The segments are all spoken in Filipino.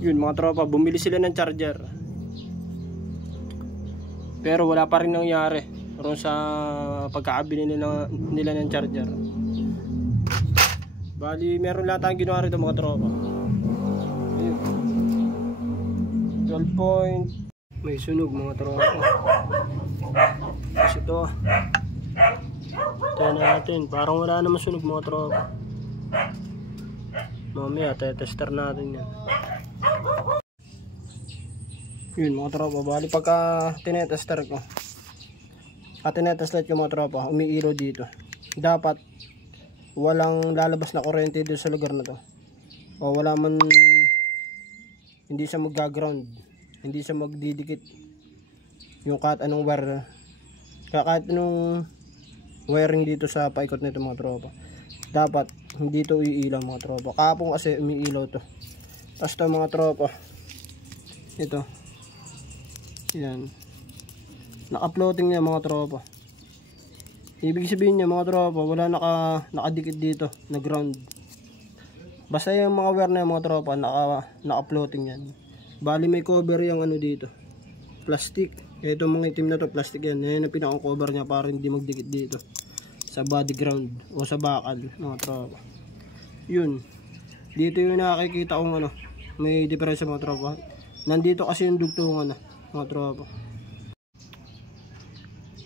Yun mga tropa, bumili sila ng charger. Pero wala pa rin nangyari ron sa pagkakabili nila ng charger. Bali, meron lahat tayong ginawa rito mga tropa. Ayun. 12 point. May sunog mga tropa. Kasi ito. Ito natin. Parang wala naman sunog mga tropa. Mamaya, tester natin yan. Yun mga tropa, bali pagka tinetester ko at tinetest ko mga tropa, umiilo dito. Dapat walang lalabas na kuryente dito sa lugar na to. O wala man, hindi siya mag-ground, hindi siya magdidikit yung kahit anong wire, kahit anong wiring dito sa paikot nito mga tropa. Dapat hindi to iilaw mga tropa. Kahapon kasi umiilaw to. Tapos to mga tropa, ito yan, naka-floating niya mga tropa. Ibig sabihin niya mga tropa, wala nakadikit dito na ground. Basta yung mga wire na yung mga tropa naka-floating yan. Bali may cover yung ano dito, plastic. Ito mga itim na to, plastic yan. Yan ang pinaka-cover niya para hindi magdikit dito sa body ground o sa bakal mga tropa. Yun, dito yung nakikita kong ano, may diferensya mga tropa. Nandito kasi yung dugtungan na mga tropa.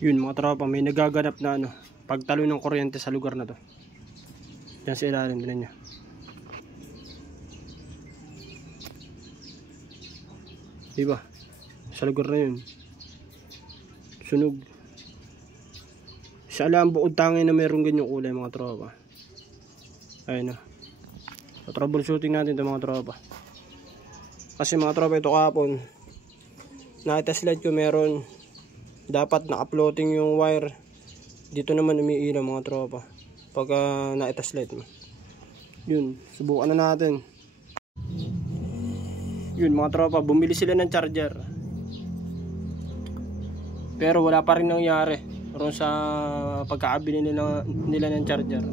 Yun mga tropa, may nagaganap na ano, pagtalo ng kuryente sa lugar na to. Yan sa ilalim, tignan nyo. Diba? Sa lugar na yun, sunog. Sa alam bukod tangin na meron ganyang kulay mga tropa. Ayun na. So, troubleshooting natin ito mga tropa. Kasi mga tropa, ito kahapon na-test light ko, meron dapat naka-floating yung wire. Dito naman umiilaw mga tropa pagka na-test light mo. Yun, subukan na natin. Yun mga tropa, bumili sila ng charger. Pero wala pa rin nangyari ron sa pagkakabili nila ng charger.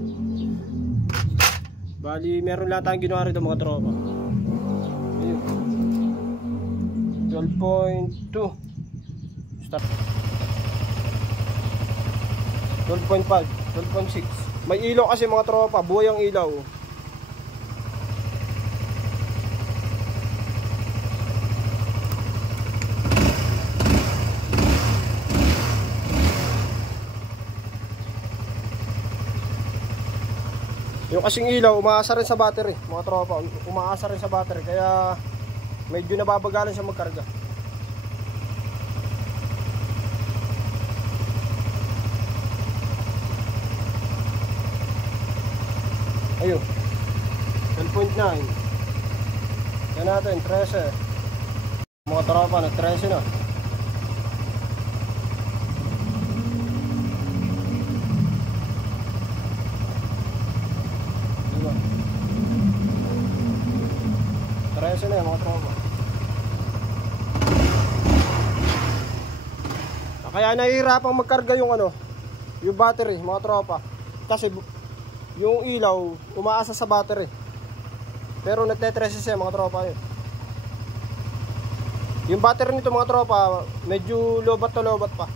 Bali, meron lahat tayong ginawa rito mga tropa. Ayun. 12.2 start. 12.5, 12.6. May ilaw kasi mga tropa, buhay ang ilaw. Yung kasing ilaw, umaasa rin sa battery mga tropa, umaasa rin sa battery, kaya medyo nababagalan siya magkarga. Ayun, 12.9. Yan natin, 13. Mga tropa, nag-13 na. Diba? 13 na yan mga tropa. Kaya nahihirapang magkarga yung ano, yung battery mga tropa. Kasi yung ilaw umaasa sa battery. Pero nagte-13 siya mga tropa yun. Yung battery nito mga tropa medyo lobat na lobat pa.